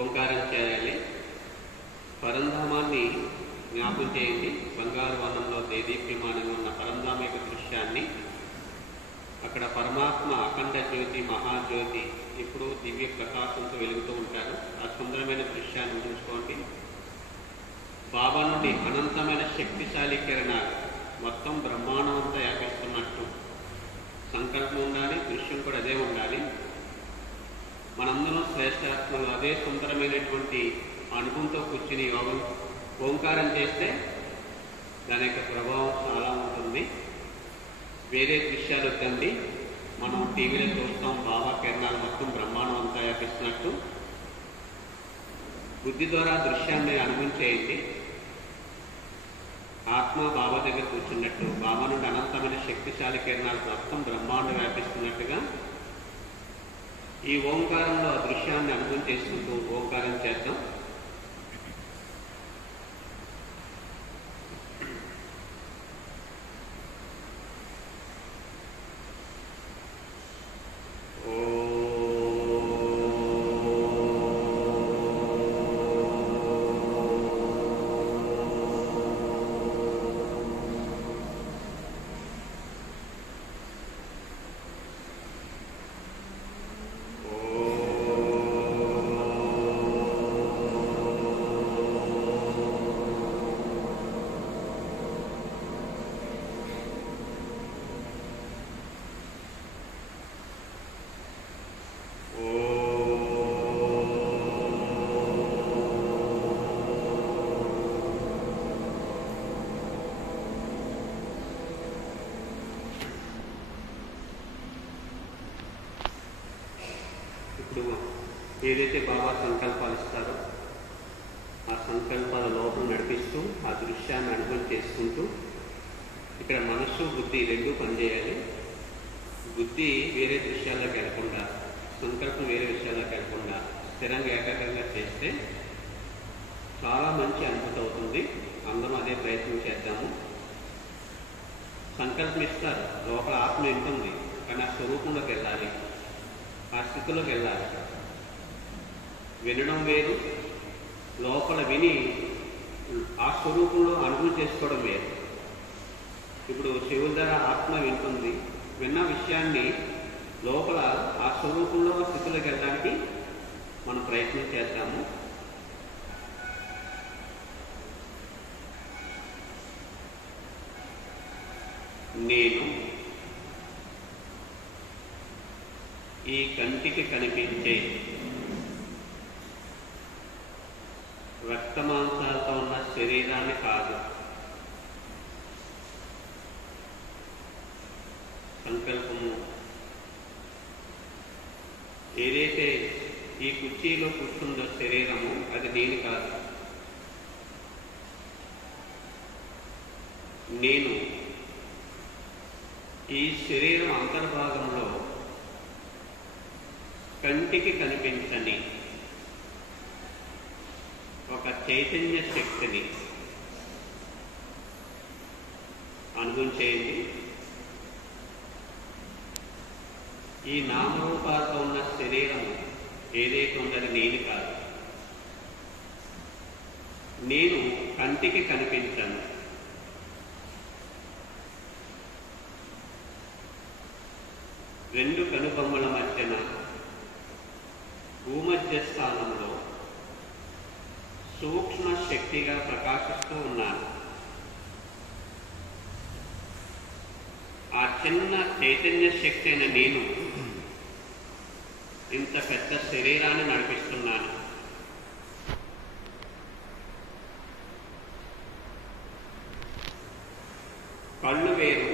ఓంకారం చేయాలి. పరంధామాన్ని జ్ఞాపం చేయండి. బంగారు వర్ణంలో దేదీప్యమానంగా ఉన్న పరంధామ యొక్క దృశ్యాన్ని, అక్కడ పరమాత్మ అఖండ జ్యోతి మహాజ్యోతి ఇప్పుడు దివ్య ప్రకాశంతో వెలుగుతూ ఉంటారు. ఆ సుందరమైన దృశ్యాన్ని ఊహించుకోండి. బాబా నుండి అనంతమైన శక్తిశాలి కిరణాలు మొత్తం బ్రహ్మాండం అంతా వ్యాపిస్తున్నట్టు సంకల్పం ఉండాలి, దృశ్యం కూడా అదే ఉండాలి. మనందరం శ్రేష్టాత్మలు అదే సుందరమైనటువంటి అనుభవంతో కూర్చుని యోగం ఓంకారం చేస్తే దాని యొక్క ప్రభావం చాలా ఉంటుంది. వేరే దృశ్యాలు వద్దండి. మనం టీవీలో చూస్తాం, బాబా కిరణాలు మొత్తం బ్రహ్మాండం అంతా వ్యాపిస్తున్నట్టు. బుద్ధి ద్వారా దృశ్యాన్ని అనుభవించేయండి. ఆత్మ బాబా దగ్గర కూర్చున్నట్టు, బాబా నుండి అనంతమైన శక్తిశాలి కిరణాలు మొత్తం బ్రహ్మాండం వ్యాపిస్తున్నట్టుగా ఈ ఓంకారంలో ఆ దృశ్యాన్ని అనుభవం చేసుకుంటూ ఓంకారం చేద్దాం. ఇప్పుడు ఏదైతే బాబా సంకల్పాలు ఇస్తారో ఆ సంకల్పాల లోపల నడిపిస్తూ ఆ దృశ్యాన్ని అనుభవం చేసుకుంటూ ఇక్కడ మనస్సు బుద్ధి రెండూ పనిచేయాలి. బుద్ధి వేరే దృశ్యాల్లోకి వెళ్లకుండా, సంకల్పం వేరే విషయాల్లోకి వెళ్లకుండా స్థిరంగా ఏకాగ్రంగా చేస్తే చాలా మంచి అనుభూతి అవుతుంది. అందరం అదే ప్రయత్నం చేద్దాము. సంకల్పం ఇస్తారు, లోపల ఆత్మ ఉంటుంది, కానీ ఆ స్వరూపంలోకి వెళ్ళాలి, ఆ స్థితిలోకి వెళ్ళాలి. వినడం వేరు, లోపల విని ఆ స్వరూపంలో అనుభవం చేసుకోవడం వేరు. ఇప్పుడు శివుడి ద్వారా ఆత్మ వింటుంది, విన్న విషయాన్ని లోపల ఆ స్వరూపంలో స్థితిలోకి వెళ్ళడానికి మనం ప్రయత్నం చేద్దాము. నేను ఈ కంటికి కనిపించే రక్తమాంసాలతో ఉన్న శరీరాన్ని కాదు. సంకల్పము ఏదైతే ఈ కుర్చీలో కూర్చుందో శరీరము అది నేను కాదు. నేను ఈ శరీరం అంతర్భాగంలో కంటికి కనిపించని ఒక చైతన్య శక్తిని అనుభవం చేయండి. ఈ నామరూపాలతో ఉన్న శరీరం ఏదైతే ఉందని నేను కాదు. నేను కంటికి కనిపించను. రెండు కనుబొమ్మల మధ్యన భూమధ్య స్థానంలో సూక్ష్మ శక్తిగా ప్రకాశిస్తూ ఉన్నాను. ఆ చిన్న చైతన్య శక్తి అయిన నేను ఇంత పెద్ద శరీరాన్ని నడిపిస్తున్నాను. కళ్ళు వేరు,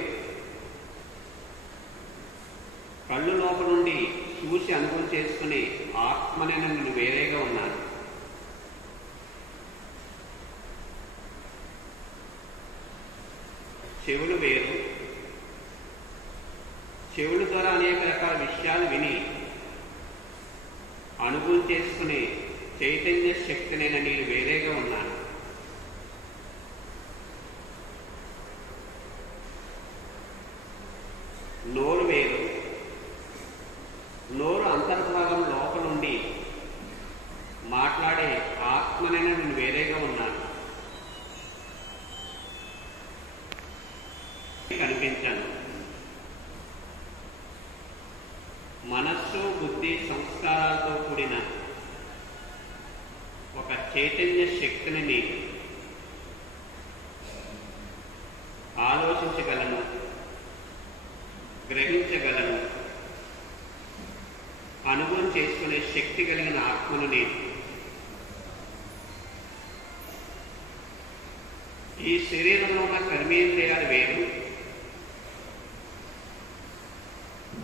కళ్ళు లోపల నుండి చూసి అనుభవం చేసుకుని ఆత్మనే నేను వేరేగా ఉన్నాను. చెవులు వేరు, చెవుల ద్వారా అనేక రకాల విషయాలు విని అనుభవం చేసుకునే చైతన్య శక్తినైన నేను వేరేగా ఉన్నాను. నోరు వేరు, నోరు అంతర్భాగం లోపల నుండి మాట్లాడే ఆత్మనైనా నేను వేరేగా ఉన్నాను, కనిపించాను. మనస్సు, బుద్ధి, సంస్కారాలతో కూడిన ఒక చైతన్య శక్తిని నేను ఆలోచించగలను, గ్రహించగలను, అనుభవం చేసుకునే శక్తి కలిగిన ఆత్మను నేను. ఈ శరీరంలో ఉన్న కర్మేంద్రియాలు వేరు,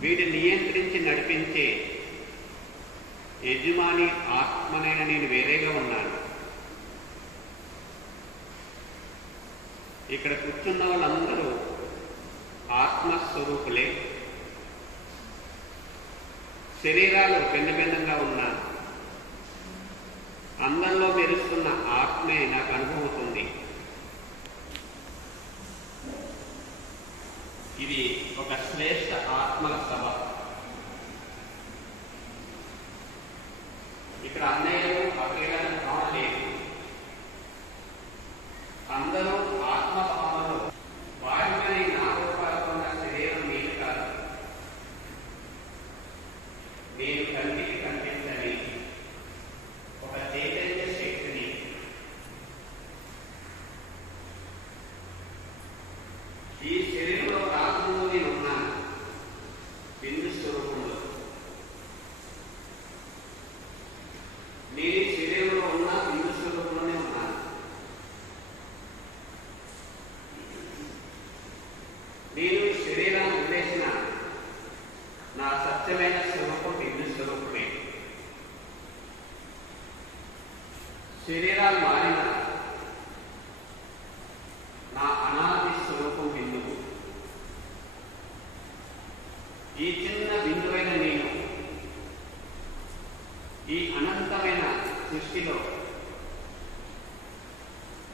వీటిని నియంత్రించి నడిపించే యజమాని ఆత్మనైన నేను వేరేగా ఉన్నాను. ఇక్కడ కూర్చున్న వాళ్ళందరూ ఆత్మస్వరూపులే. శరీరాలు భిన్న భిన్నంగా ఉన్నా అందరిలో మెరుస్తున్న ఆత్మే నాకు అనుభవవుతుంది. ఇది ఒక శ్రేష్ఠ ఆత్మల సభ. ఇక్కడ అన్నయ్యలు అక్కయ్యలను కావట్లేదు. అందరూ ఆత్మభావంలో వారిపై నామరూపాలతో ఉన్న శరీరం నేను కాదు, నేను కంటికి కనిపించని ఒక చైతన్య శక్తిని. ఈ శరీరంలో రాత్రులు నేను ఉన్నాను, బిందు స్వరూపంలో. నేను ఈ శరీరంలో ఉన్న బిందు స్వరూపంలోనే ఉన్నాను. నేను ఈ శరీరాన్ని వదిలేసిన నా సత్యమైన స్వరూపం బిందు స్వరూపమే. శరీరాలు మారిన నా అనాది స్వరూపం బిందువు. ఈ చిన్న బిందువైన నేను ఈ అనంతమైన సృష్టిలో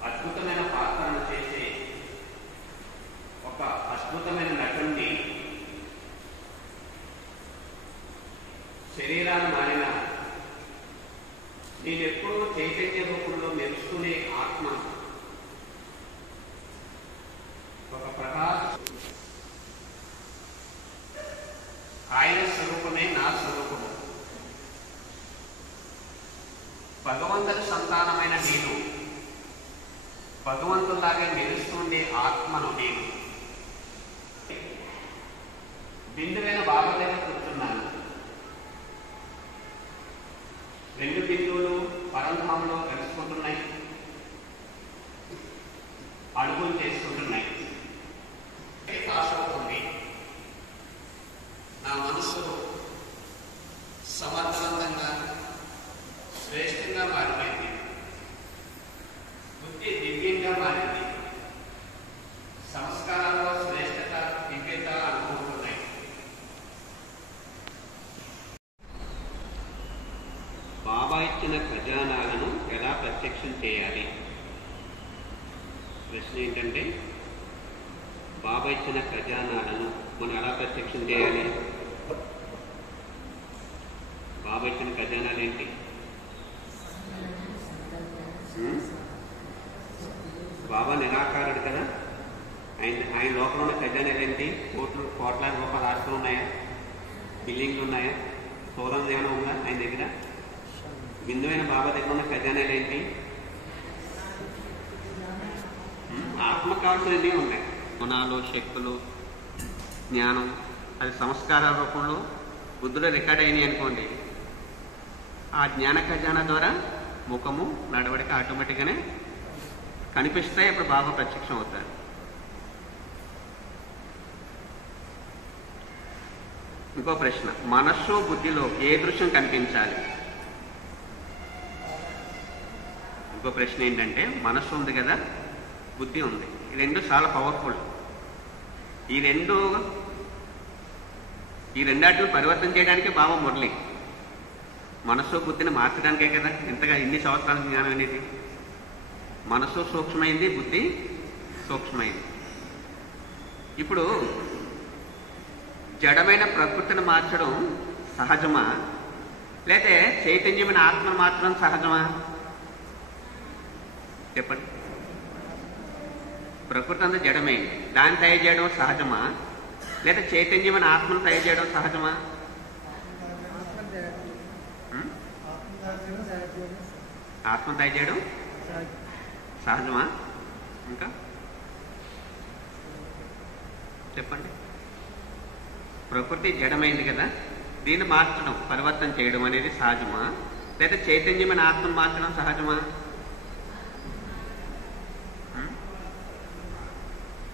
అద్భుతమైన పాత్రను చేసే ఒక అద్భుతమైన నటుడిని. శరీరాన్ని మారిన నేనెప్పుడూ చైతన్య రూపంలో మెరుస్తూనే ఆత్మ, ఒక ప్రకాశ. ఆయన స్వరూపమే నా స్వరూపము. భగవంతుని సంతానమైన నేను భగవంతులాగే మెరుస్తుండే ఆత్మను నేను. బిందువైన బాబా దగ్గర కూర్చున్నాను. రెండు బిందువులు పరంధామంలో కలుసుకుంటున్నాయి, అడుగులు చేసుకుంటున్నాయి. ఆశ అవుతుంది. నా మనసు సమర్థవంతంగా శ్రేష్టంగా మారిపోయింది. బుద్ధి దివ్యంగా మారింది. సంస్కారాల్లో శ్రేష్టత, దివ్యత అనుకుంటున్నాయి. బాబా ఇచ్చిన ఖజానాలను ఎలా ప్రత్యక్షం చేయాలి? ప్రశ్న ఏంటంటే, బాబా ఇచ్చిన ఖజానాలను మనం ఎలా ప్రత్యక్షం చేయాలి? బాబా ఇచ్చిన ఖజానాలు ఏంటి? బాబా నిరాకారుడు కదా. ఆయన లోపల ఉన్న ఖజానాలు ఏంటి? కోట్లాది రూపాయల ఆస్తులు ఉన్నాయా? బిల్డింగ్లు ఉన్నాయా? సోలం ఏమైనా ఉందా ఆయన దగ్గర? బిందువైన బాబా దగ్గర ఉన్న ఖజానాలు ఏంటి? ఆత్మ కావాల్సినవి ఉన్నాయి. గుణాలు, శక్తులు, జ్ఞానం. అది సంస్కారాల రూపంలో బుద్ధిలో రికార్డ్ అయినాయి అనుకోండి. ఆ జ్ఞాన ఖజానా ద్వారా ముఖము, నడవడిక ఆటోమేటిక్గానే కనిపిస్తాయి. అప్పుడు బాబా ప్రత్యక్షం అవుతారు. ఇంకో ప్రశ్న, మనస్సు, బుద్ధిలో ఏ దృశ్యం కనిపించాలి? ఇంకో ప్రశ్న ఏంటంటే, మనస్సు ఉంది కదా, బుద్ధి ఉంది. ఈ రెండు చాలా పవర్ఫుల్. ఈ రెండాటిని పరివర్తన చేయడానికి బాబా మురళి. మనస్సు, బుద్ధిని మార్చడానికే కదా ఇంతగా ఇన్ని సంవత్సరాల జ్ఞానం అనేది. మనస్సు సూక్ష్మైంది, బుద్ధి సూక్ష్మైంది. ఇప్పుడు జడమైన ప్రకృతిని మార్చడం సహజమా, లేకపోతే చైతన్యమైన ఆత్మను మాత్రం సహజమా? చెప్పండి. ప్రకృతి అంతా జడమే, దాన్ని తయారు చేయడం సహజమా? లేదా చైతన్యమైన ఆత్మను తయారు చేయడం సహజమా? ఆత్మను తయారు చేయడం సహజమా? ఇంకా చెప్పండి. ప్రకృతి జడమైంది కదా, దీన్ని మార్చడం, పరివర్తన చేయడం అనేది సహజమా? లేదా చైతన్యమైన ఆత్మను మార్చడం సహజమా?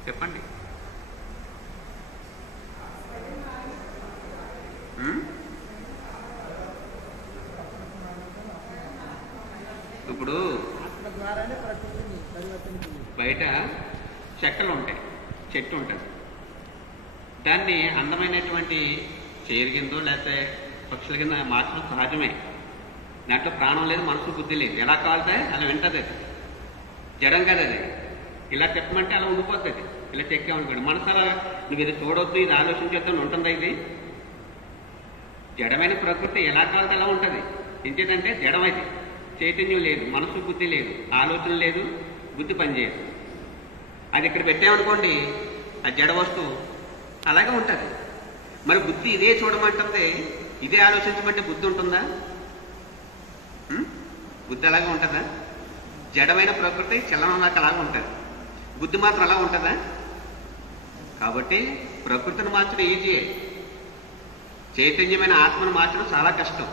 చెప్పండి. ఇప్పుడు బయట చెక్కలు ఉంటాయి, చెట్టు ఉంటుంది, దాన్ని అందమైనటువంటి చీర కిందో లేకపోతే పక్షుల కింద మార్చడం సహజమే. దాంట్లో ప్రాణం లేదు, మనసు బుద్ధి లేదు. ఎలా కావాలితే అలా వింటది, అది జడం కదా అది. ఇలా చెప్పమంటే అలా ఉండిపోతుంది. ఇలా చెక్కామనుకోండి, మనసు అలా నువ్వు ఇది చూడొద్దు, ఇది ఆలోచించొద్దని ఉంటుందా? ఇది జడమైన ప్రకృతి ఎలా కావాలితే ఎలా ఉంటుంది. ఇంకేంటంటే జడమైతే చైతన్యం లేదు, మనసు బుద్ధి లేదు, ఆలోచన లేదు, బుద్ధి పనిచేయదు. అది ఇక్కడ పెట్టామనుకోండి, ఆ జడ వస్తువు అలాగే ఉంటుంది. మరి బుద్ధి ఇదే చూడమంటుంది, ఇదే ఆలోచించమంటే బుద్ధి ఉంటుందా? బుద్ధి అలాగే ఉంటుందా? జడమైన ప్రకృతి చలనంలాగా అలాగే ఉంటుంది, బుద్ధి మాత్రం అలా ఉంటుందా? కాబట్టి ప్రకృతిని మార్చడం ఈజీయే, చైతన్యమైన ఆత్మను మార్చడం చాలా కష్టం.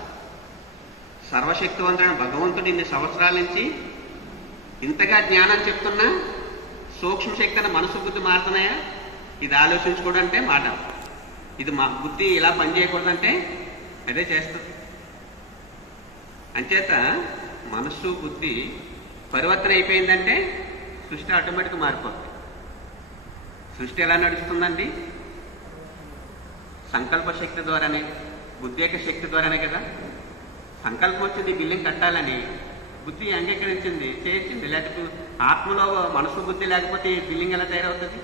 సర్వశక్తివంతుడైన భగవంతుడు ఇన్ని సంవత్సరాల నుంచి ఇంతగా జ్ఞానం చెప్తున్నా సూక్ష్మశక్తి అన్న మనసు బుద్ధి మారుతున్నాయా? ఇది ఆలోచించుకోవడం అంటే మాట, ఇది మా బుద్ధి ఇలా పనిచేయకూడదంటే అదే చేస్తుంది. అంచేత మనస్సు బుద్ధి పరివర్తన అయిపోయిందంటే సృష్టి ఆటోమేటిక్గా మారిపోతుంది. సృష్టి ఎలా నడుస్తుందండి? సంకల్ప శక్తి ద్వారానే, బుద్ధి యొక్క శక్తి ద్వారానే కదా. సంకల్పం వచ్చింది బిల్డింగ్ కట్టాలని, బుద్ధి అంగీకరించింది, చేయించింది. లేకపోతే ఆత్మలో మనసు బుద్ధి లేకపోతే బిల్డింగ్ ఎలా తయారవుతుంది?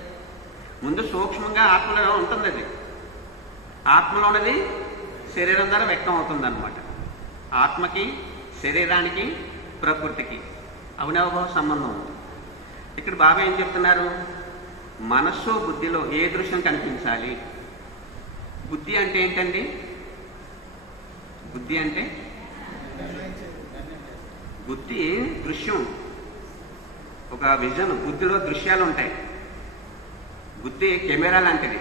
ముందు సూక్ష్మంగా ఆత్మలో ఉంటుంది, అది ఆత్మలో ఉన్నది శరీరం ద్వారా వ్యక్తం అవుతుంది అనమాట. ఆత్మకి, శరీరానికి, ప్రకృతికి అవినాభావ సంబంధం ఉంది. ఇక్కడ బాబా ఏం చెప్తున్నారు? మనస్సు బుద్ధిలో ఏ దృశ్యం కనిపించాలి? బుద్ధి అంటే ఏంటండి? బుద్ధి అంటే బుద్ధి దృశ్యం, ఒక విజన్. బుద్ధిలో దృశ్యాలు ఉంటాయి. బుద్ధి కెమెరా లాంటిది.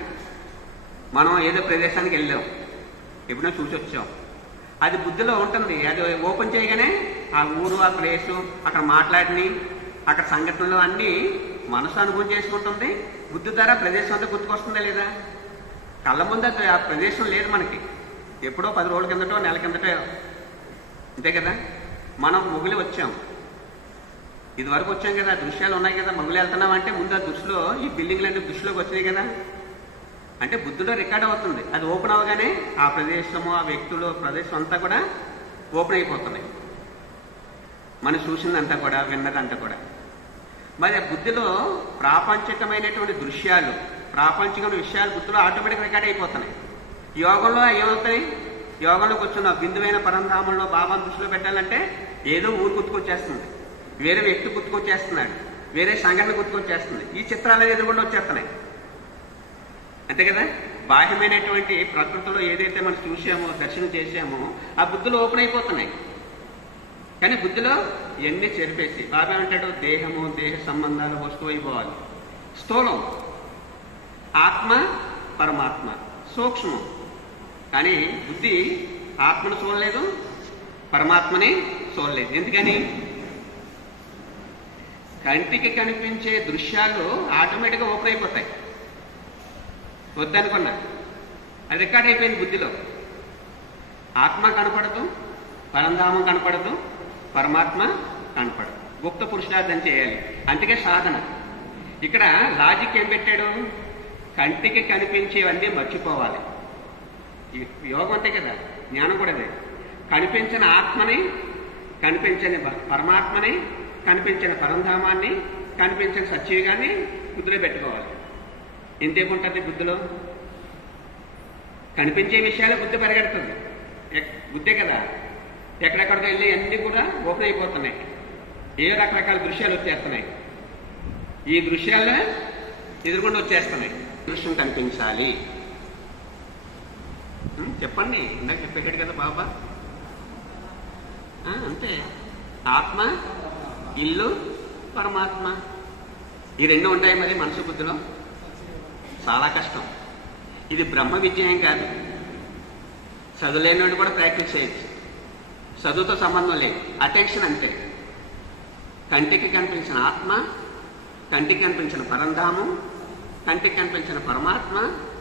మనం ఏదో ప్రదేశానికి వెళ్ళాం, ఎప్పుడైనా చూసి వచ్చాం, అది బుద్ధిలో ఉంటుంది. అది ఓపెన్ చేయగానే ఆ ఊరు, ఆ ప్లేసు, అక్కడ మాట్లాడిని, అక్కడ సంఘటనలు అన్నీ మనసు అనుభవం చేసుకుంటుంది. బుద్ధి ద్వారా ప్రదేశం అంతా గుర్తుకొస్తుందా లేదా? కళ్ళ ముందు ఆ ప్రదేశం లేదు మనకి. ఎప్పుడో 10 రోజుల కిందటో, నెల కిందటో, అంతే కదా. మనం మొగులి వచ్చాం, ఇది వరకు వచ్చాం కదా, దృశ్యాలు ఉన్నాయి కదా, మొగులు వెళ్తున్నాం అంటే ముందు ఆ దృష్టిలో ఈ బిల్డింగ్లన్నీ దృష్టిలోకి వచ్చినాయి కదా. అంటే బుద్ధిలో రికార్డ్ అవుతుంది. అది ఓపెన్ అవగానే ఆ ప్రదేశము, ఆ వ్యక్తులు, ప్రదేశం అంతా కూడా ఓపెన్ అయిపోతున్నాయి. మనం చూసిందంతా కూడా, విన్నదంతా కూడా. మరి ఆ బుద్ధిలో ప్రాపంచికమైనటువంటి దృశ్యాలు, ప్రాపంచికమైన విషయాలు బుద్ధిలో ఆటోమేటిక్ రికార్డ్ అయిపోతున్నాయి. యోగంలో ఏమవుతాయి? యోగంలో కూర్చున్న బిందువైన పరంధామంలో బాబాను దృష్టిలో పెట్టాలంటే ఏదో ఊరు గుర్తుకొచ్చేస్తుంది, వేరే వ్యక్తి గుర్తుకొచ్చేస్తున్నాడు, వేరే సంఘటన గుర్తుకొచ్చేస్తుంది. ఈ చిత్రాలు ఎదురుకుండా వచ్చేస్తున్నాయి, అంతే కదా. బాహ్యమైనటువంటి ప్రకృతిలో ఏదైతే మనం చూసామో, దర్శనం చేశామో, ఆ బుద్ధిలో ఓపెన్ అయిపోతున్నాయి. కానీ బుద్ధిలో ఇవన్నీ చెరిపేసి బాబా అంటాడు, దేహము, దేహ సంబంధాలు వస్తువు అయిపోవాలి. స్థూలం ఆత్మ, పరమాత్మ సూక్ష్మం. కానీ బుద్ధి ఆత్మను చూడలేదు, పరమాత్మని చూడలేదు. ఎందుకని? కంటికి కనిపించే దృశ్యాలు ఆటోమేటిక్గా ఓపెన్ అయిపోతాయి. వద్దనుకున్నా అది రికార్డ్ అయిపోయింది బుద్ధిలో. ఆత్మ కనపడదు, పరంధామం కనపడదు, పరమాత్మ కనపడదు. గుప్త పురుషార్థం చేయాలి, అందుకే సాధన. ఇక్కడ లాజిక్ ఏం పెట్టాడు? కంటికి కనిపించేవన్నీ మర్చిపోవాలి. యోగం అంతే కదా, జ్ఞానం కూడా అదే. కనిపించిన ఆత్మని, కనిపించని పరమాత్మని, కనిపించిన పరంధామాన్ని, కనిపించిన సత్యయుగాన్ని బుద్ధిలో పెట్టుకోవాలి. ఎంతసేపు ఉంటుంది బుద్ధిలో? కనిపించే విషయాలు బుద్ధి పరిగెడుతుంది, బుద్ధే కదా. ఎక్కడెక్కడికి వెళ్ళి అన్నీ కూడా ఓపెన్ అయిపోతున్నాయి. ఏ రకరకాల దృశ్యాలు వచ్చేస్తున్నాయి. ఈ దృశ్యాలే ఎదురుకుండా వచ్చేస్తున్నాయి. దృశ్యం కనిపించాలి. చెప్పండి, ఇందాక చెప్పాడు కదా బాబా. అంతే. ఆత్మ, ఇల్లు, పరమాత్మ, ఈ రెండు ఉంటాయి. మరి మనసు బుద్ధిలో చాలా కష్టం. ఇది బ్రహ్మ విద్య ఏం కాదు. చదువులేని కూడా ప్రాక్టీస్ చేయొచ్చు. చదువుతో సంబంధం లేదు. అటెన్షన్ అంతే. కంటికి కనిపించిన ఆత్మ, కంటికి కనిపించిన పరంధామం, కంటికి కనిపించిన పరమాత్మ,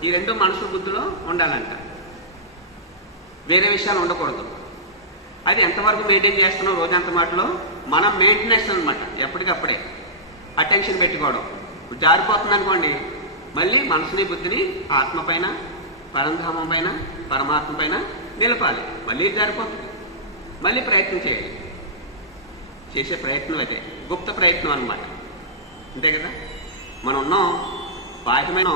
ఈ రెండు మనసు బుద్ధిలో ఉండాలంట. వేరే విషయాలు ఉండకూడదు. అది ఎంతవరకు మెయింటైన్ చేస్తున్నాం రోజంత మాటలో మనం మెయింటెనెన్స్ అనమాట. ఎప్పటికప్పుడే అటెన్షన్ పెట్టుకోవడం. జారిపోతుంది అనుకోండి, మళ్ళీ మనసుని బుద్ధిని ఆత్మ పైన, పరంధామం పైన, పరమాత్మ పైన నిలపాలి. మళ్ళీ జారిపోతుంది. మళ్ళీ ప్రయత్నం చేయాలి. చేసే ప్రయత్నం అయితే గుప్త ప్రయత్నం అనమాట. అంతే కదా. మనం ఉన్నాం బాహ్యమైన.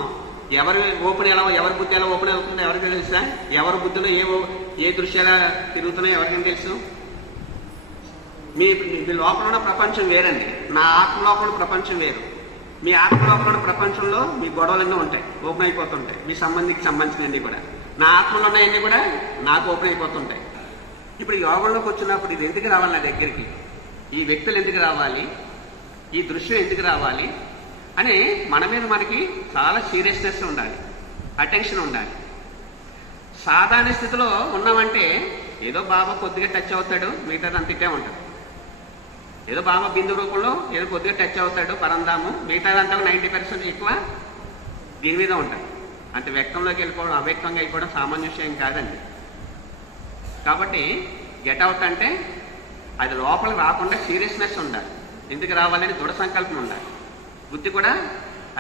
ఎవరి ఓపెన్ ఎలా, ఎవరి బుద్ధి ఎలా ఓపెన్ అవుతుందో ఎవరికి తెలుసా? ఎవరి బుద్ధిలో ఏ దృశ్యాలు తిరుగుతున్నాయో ఎవరికైనా తెలుసు? మీ లోపల ఉన్న ప్రపంచం వేరండి. నా ఆత్మ లోపల ఉన్న ప్రపంచం వేరు. మీ ఆత్మ లోపల ఉన్న ప్రపంచంలో మీ గొడవలన్నీ ఉంటాయి, ఓపెన్ అయిపోతుంటాయి. మీ సంబంధించినవన్నీ కూడా. నా ఆత్మలో ఉన్నాయన్నీ కూడా నాకు ఓపెన్ అయిపోతుంటాయి. ఇప్పుడు యోగంలోకి వచ్చినప్పుడు ఇది ఎందుకు రావాలి నా దగ్గరికి? ఈ వ్యక్తులు ఎందుకు రావాలి? ఈ దృశ్యం ఎందుకు రావాలి అని మన మీద మనకి చాలా సీరియస్నెస్ ఉండాలి, అటెన్షన్ ఉండాలి. సాధారణ స్థితిలో ఉన్నామంటే ఏదో బాబా కొద్దిగా టచ్ అవుతాడు, మిగతాది అంతటే ఉంటుంది. ఏదో బాబా బిందు రూపంలో ఏదో కొద్దిగా టచ్ అవుతాడు, పరందాము, మిగతాదంతా 90% ఎక్కువ దీని మీద ఉంటుంది. అంటే వ్యక్తంలోకి వెళ్ళిపోవడం, అవ్యక్తంగా అయిపోవడం సామాన్య విషయం కాదండి. కాబట్టి గెట్అవుట్ అంటే అది లోపలికి రాకుండా సీరియస్నెస్ ఉండాలి. ఎందుకు రావాలని దృఢ సంకల్పం ఉండాలి. బుద్ధి కూడా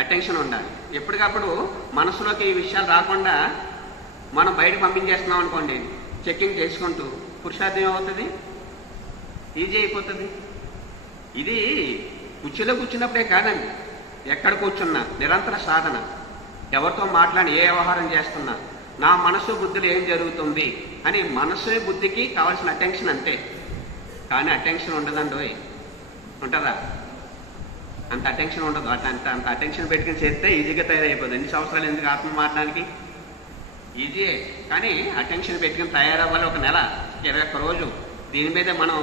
అటెన్షన్ ఉండాలి. ఎప్పటికప్పుడు మనసులోకి ఈ విషయాలు రాకుండా మనం బయటకు పంపించేస్తున్నాం అనుకోండి, చెక్కింగ్ చేసుకుంటూ, పురుషార్థం ఏమవుతుంది? ఈజీ అయిపోతుంది. ఇది కుర్చీలో కూర్చున్నప్పుడే కాదండి, ఎక్కడ కూర్చున్నా నిరంతర సాధన. ఎవరితో మాట్లాడి ఏ వ్యవహారం చేస్తున్నా నా మనసు బుద్ధిలో ఏం జరుగుతుంది అని మనసు బుద్ధికి కావాల్సిన అటెన్షన్ అంతే. కానీ అటెన్షన్ ఉండదండి. ఉంటుందా? అంత అటెన్షన్ ఉండదు. అంత అటెన్షన్ పెట్టుకుని చేస్తే ఈజీగా తయారైపోతుంది. ఎన్ని సంవత్సరాలు ఎందుకు ఆత్మ మారడానికి? ఈజీయే. కానీ అటెన్షన్ పెట్టుకుని తయారవ్వాలి. ఒక నెల, 21 రోజు దీని మీద మనం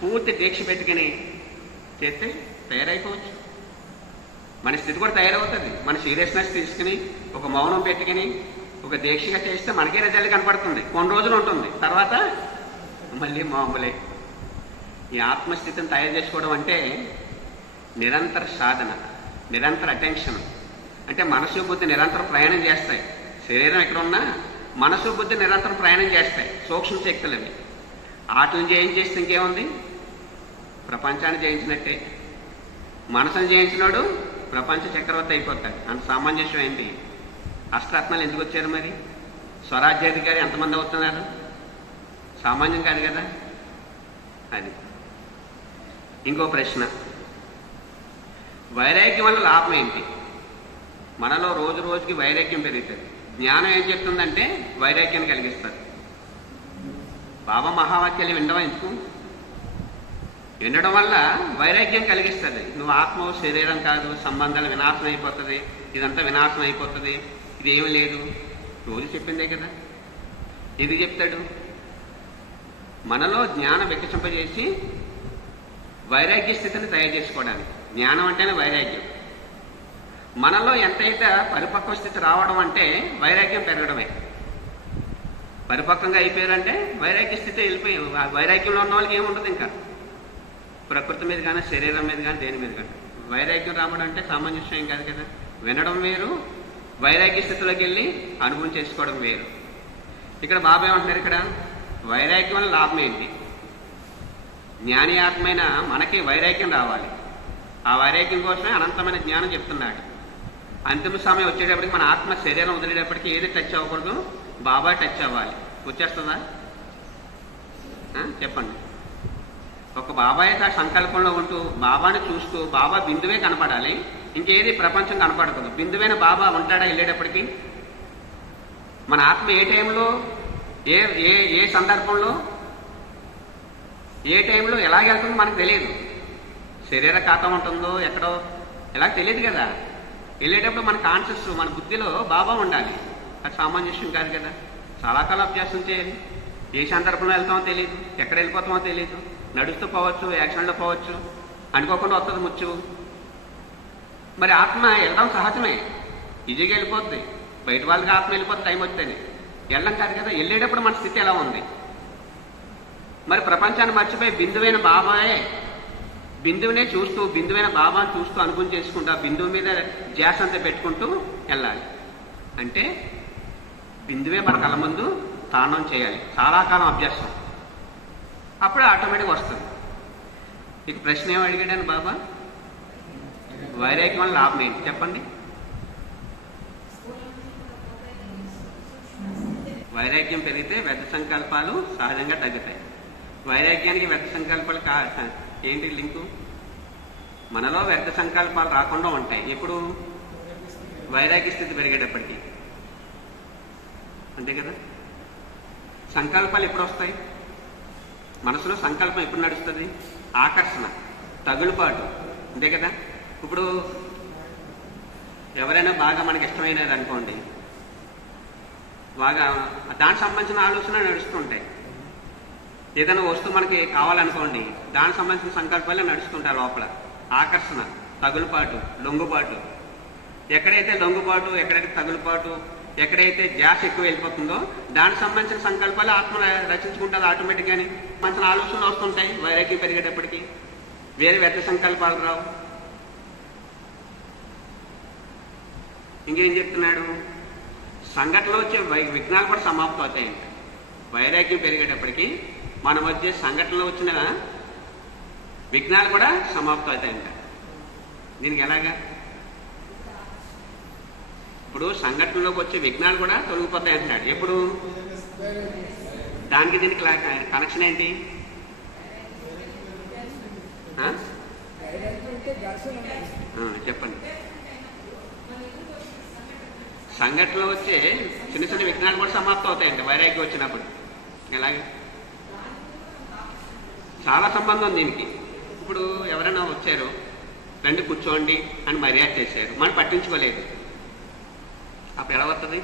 పూర్తి దీక్ష పెట్టుకుని చేస్తే తయారైపోవచ్చు. మన స్థితి కూడా తయారవుతుంది. మన సీరియస్నెస్ తీసుకుని ఒక మౌనం పెట్టుకుని ఒక దీక్షగా చేస్తే మనకే రిజల్ట్ కనపడుతుంది. కొన్ని రోజులు ఉంటుంది, తర్వాత మళ్ళీ మామూలే. ఈ ఆత్మస్థితిని తయారు చేసుకోవడం అంటే నిరంతర సాధన, నిరంతర అటెన్షన్. అంటే మనసు బుద్ధి నిరంతరం ప్రయాణం చేస్తాయి. శరీరం ఎక్కడ ఉన్నా మనసు బుద్ధి నిరంతరం ప్రయాణం చేస్తాయి. సూక్ష్మ శక్తులని ఆటలను జయించేస్తే ఇంకేముంది? ప్రపంచాన్ని జయించినట్టే. మనసును జయించినాడు ప్రపంచ చక్రవర్తి అయిపోతాడు. అంత సామంజస్యం ఏంటి? అష్టరత్నాలు ఎందుకు వచ్చారు? మరి స్వరాజ్యాధికారి ఎంతమంది అవుతున్నారు? సామాన్యం కాదు కదా అది. ఇంకో ప్రశ్న, వైరాగ్యం వల్ల లాభం ఏంటి? మనలో రోజు రోజుకి వైరాగ్యం పెరుగుతుంది. జ్ఞానం ఏం చెప్తుందంటే వైరాగ్యాన్ని కలిగిస్తారు. బాబా మహావాక్యాలు వినడం ఎందుకు? వినడం వల్ల వైరాగ్యం కలిగిస్తుంది. నువ్వు ఆత్మ శరీరం కాదు, సంబంధాలు వినాశనం అయిపోతుంది, ఇదంతా వినాశనం అయిపోతుంది, ఇదేమీ లేదు. రోజు చెప్పిందే కదా. ఇది చెప్తాడు మనలో జ్ఞానం వికసింపజేసి వైరాగ్య స్థితిని తయారు చేసుకోవడానికి. జ్ఞానం అంటేనే వైరాగ్యం. మనలో ఎంతైతే పరిపక్వ స్థితి రావడం అంటే వైరాగ్యం పెరగడమే. పరిపక్వంగా అయిపోయారంటే వైరాగ్య స్థితి వెళ్ళిపోయి, వైరాగ్యంలో ఉన్న వాళ్ళకి ఏముండదు ఇంకా ప్రకృతి మీద కానీ, శరీరం మీద కానీ, దేని మీద కానీ. వైరాగ్యం రావడం అంటే సామాన్య విషయం కాదు కదా. వినడం వేరు, వైరాగ్య స్థితిలోకి వెళ్ళి అనుభవం చేసుకోవడం వేరు. ఇక్కడ బాబా ఏమంటున్నారు? ఇక్కడ వైరాగ్యం వల్ల లాభం ఏంటి? జ్ఞాని ఆత్మైన మనకి వైరాగ్యం రావాలి. ఆ వైరాగ్యం కోసమే అనంతమైన జ్ఞానం చెప్తున్నాడు. అంతిమ సమయం వచ్చేటప్పటికి మన ఆత్మ శరీరం వదిలేటప్పటికి ఏది టచ్ అవ్వకూడదు? బాబా టచ్ అవ్వాలి. వచ్చేస్తుందా? చెప్పండి. ఒక బాబాయ్ ఆ సంకల్పంలో ఉంటూ బాబాని చూస్తూ బాబా బిందువే కనపడాలి, ఇంకేది ప్రపంచం కనపడకూడదు. బిందువైన బాబా ఉంటాడా వెళ్ళేటప్పటికి? మన ఆత్మ ఏ టైంలో, ఏ ఏ ఏ సందర్భంలో ఏ టైంలో ఎలాగెళ్తుందో మనకు తెలియదు. శరీర ఖాతా ఉంటుందో ఎక్కడో ఎలా తెలియదు కదా. వెళ్ళేటప్పుడు మన కాన్షియస్, మన బుద్ధిలో బాబా ఉండాలి. అది సామాన్యం కాదు కదా. చాలా కాలం అభ్యాసం చేయాలి. ఏ సందర్భంలో వెళ్తామో తెలియదు, ఎక్కడ వెళ్ళిపోతామో తెలియదు. నడుస్తూ పోవచ్చు, యాక్సిడెంట్లో పోవచ్చు, అనుకోకుండా వస్తుంది ముచ్చు. మరి ఆత్మ వెళ్ళడం సహజమే, ఈజీగా వెళ్ళిపోద్ది. బయట వాళ్ళకి ఆత్మ వెళ్ళిపోతే టైం వస్తేనే వెళ్ళడం కాదు కదా. వెళ్ళేటప్పుడు మన స్థితి ఎలా ఉంది? మరి ప్రపంచాన్ని మర్చిపోయి బిందువైన బాబాయే, బిందువునే చూస్తూ, బిందువైన బాబాను చూస్తూ అనుభవం చేసుకుంటూ, ఆ బిందువు మీద ధ్యాస అంతా పెట్టుకుంటూ వెళ్ళాలి. అంటే బిందువే మన కళ్ళ ముందు తాండవం చేయాలి. చాలా కాలం అభ్యాసం, అప్పుడు ఆటోమేటిక్గా వస్తుంది. ఇక ప్రశ్న ఏమి అడిగాడని బాబా? వైరాగ్యం వల్ల లాభం ఏంటి చెప్పండి? వైరాగ్యం పెరిగితే వ్యర్థ సంకల్పాలు సహజంగా తగ్గుతాయి. వైరాగ్యానికి వ్యర్థ సంకల్పాలు ఏంటి లింకు? మనలో వ్యర్థ సంకల్పాలు రాకుండా ఉంటాయి ఎప్పుడు? వైరాగ్య స్థితి పెరిగేటప్పటికీ, అంతే కదా. సంకల్పాలు ఎప్పుడు వస్తాయి? మనసులో సంకల్పం ఎప్పుడు నడుస్తుంది? ఆకర్షణ, తగులుపాటు, అంతే కదా. ఇప్పుడు ఎవరైనా బాగా మనకి ఇష్టమైనది అనుకోండి, బాగా దానికి సంబంధించిన ఆలోచన నడుస్తుంటాయి. ఏదైనా వస్తువు మనకి కావాలనుకోండి, దానికి సంబంధించిన సంకల్పాలే నడుస్తుంటాయి లోపల. ఆకర్షణ, తగులుపాటు, లొంగుబాటు. ఎక్కడైతే లొంగుబాటు, ఎక్కడైతే తగులుపాటు, ఎక్కడైతే గ్యాస్ ఎక్కువ వెళ్ళిపోతుందో దానికి సంబంధించిన సంకల్పాలు ఆత్మ రచించుకుంటుంది ఆటోమేటిక్గాని. మంచి ఆలోచనలు వస్తుంటాయి వైరాగ్యం పెరిగేటప్పటికి. వేరే వ్యర్థ సంకల్పాలు రావు. ఇంకేం చెప్తున్నాడు? సంఘటనలో వచ్చే విఘ్నాలు కూడా సమాప్తం అవుతాయి. వైరాగ్యం పెరిగేటప్పటికి మన మధ్య సంఘటనలో వచ్చిన విఘ్నాలు కూడా సమాప్తం అవుతాయంట. దీనికి ఎలాగా? ఇప్పుడు సంఘటనలోకి వచ్చే విఘ్నాలు కూడా తొలగిపోతాయి అంటున్నాడు. ఎప్పుడు? దానికి దీనికి కనెక్షన్ ఏంటి? చెప్పండి. సంఘటనలో వచ్చే చిన్న చిన్న విఘ్నాలు కూడా సమాప్తం అవుతాయంట వైరాగ్యం వచ్చినప్పుడు. ఎలాగే? చాలా సంబంధం ఉంది దీనికి. ఇప్పుడు ఎవరైనా వచ్చారు, రండి కూర్చోండి అని మర్యాద చేశారు, మనం పట్టించుకోలేదు, అప్పుడు ఎలా వస్తుంది?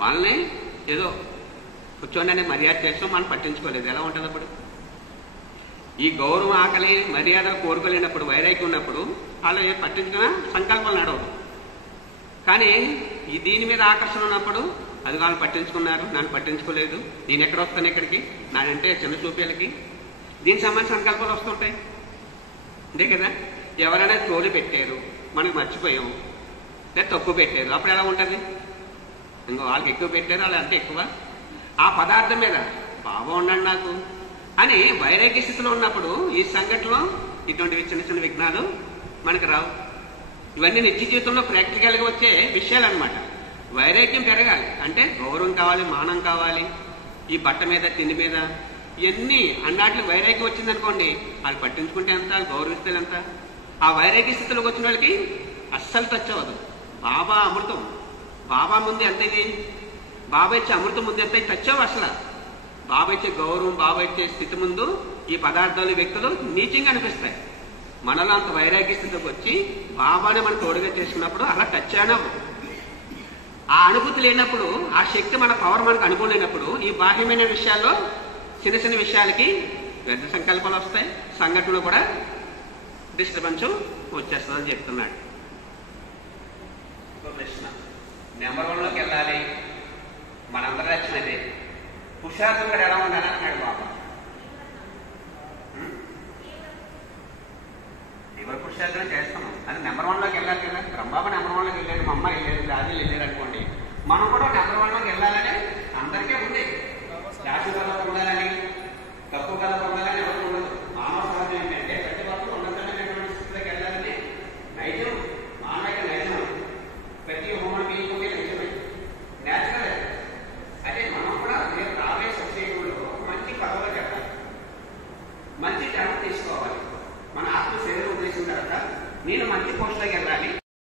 వాళ్ళని ఏదో కూర్చోండి అనే మర్యాద చేస్తాం, మనం పట్టించుకోలేదు, ఎలా ఉంటుంది అప్పుడు? ఈ గౌరవం, ఆకలి, మర్యాద కోరుకోలేనప్పుడు, వైరాగ్యం ఉన్నప్పుడు వాళ్ళు పట్టించుకున్న సంకల్పాలు నడవదు. కానీ ఈ దీని మీద ఆకర్షణ ఉన్నప్పుడు అది వాళ్ళు పట్టించుకున్నారు, నన్ను పట్టించుకోలేదు, నేను ఎక్కడ వస్తాను ఇక్కడికి, నానంటే చిన్న చూపేలకి, దీనికి సంబంధించిన సంకల్పాలు వస్తుంటాయి, అంతే కదా. ఎవరైనా తోలు పెట్టారు, మనకు మర్చిపోయాము, లేదా తక్కువ పెట్టారు, అప్పుడు ఎలా ఉంటుంది? ఇంకో వాళ్ళకి ఎక్కువ పెట్టారు, వాళ్ళు అంటే ఎక్కువ. ఆ పదార్థం మీద బాగా ఉండండి నాకు అని వైరాగ్య స్థితిలో ఉన్నప్పుడు ఈ సంఘటనలో ఇటువంటివి చిన్న చిన్న విఘ్నాలు మనకు రావు. ఇవన్నీ నిత్య జీవితంలో ప్రాక్టికల్గా వచ్చే విషయాలు అనమాట. వైరాగ్యం పెరగాలి అంటే గౌరవం కావాలి, మానం కావాలి. ఈ బట్ట మీద, తిండి మీద, ఇవన్నీ అన్నాట్లు వైరాగ్యం వచ్చిందనుకోండి, వాళ్ళు పట్టించుకుంటే ఎంత, వాళ్ళు గౌరవిస్తే ఎంత. ఆ వైరాగ్య స్థితిలోకి వచ్చిన వాళ్ళకి అస్సలు టచ్ అవ్వదు. బాబా అమృతం, బాబా ముందు ఎంత ఇది, బాబా ఇచ్చే అమృతం ముందు ఎంత టచ్ అవ్వ అసలు. బాబా ఇచ్చే గౌరవం, బాబా ఇచ్చే స్థితి ముందు ఈ పదార్థాలు, వ్యక్తులు నీచంగా అనిపిస్తాయి. మనలో అంత వైరాగ్య స్థితికి వచ్చి బాబానే మనం తోడుగా చేసుకున్నప్పుడు అలా టచ్ అయినవు. ఆ అనుభూతి లేనప్పుడు, ఆ శక్తి, మన పవర్ మనకు అనుభవం లేనప్పుడు ఈ బాహ్యమైన విషయాల్లో చిన్న చిన్న విషయాలకి వ్యర్థ సంకల్పాలు వస్తాయి, సంఘటనలు కూడా డిస్టర్బెన్స్ వచ్చేస్తుందని చెప్తున్నాడు. ప్రశ్న నెంబర్ 1లోకి వెళ్ళాలి, మనందరూ వచ్చినదే. పురుషార్థం కూడా ఎలా ఉండాలి అన్నాడు బాబా. ఎవరు పురుషార్థం చేస్తున్నాం అది నెంబర్ 1లోకి వెళ్ళాలి కదా. బ్రహ్మబాబా నెంబర్ 1లోకి వెళ్ళాడు, మా అమ్మ వెళ్ళాడు, దాదీలు వెళ్ళాడు అనుకోండి, మనం కూడా నెంబర్ 1లోకి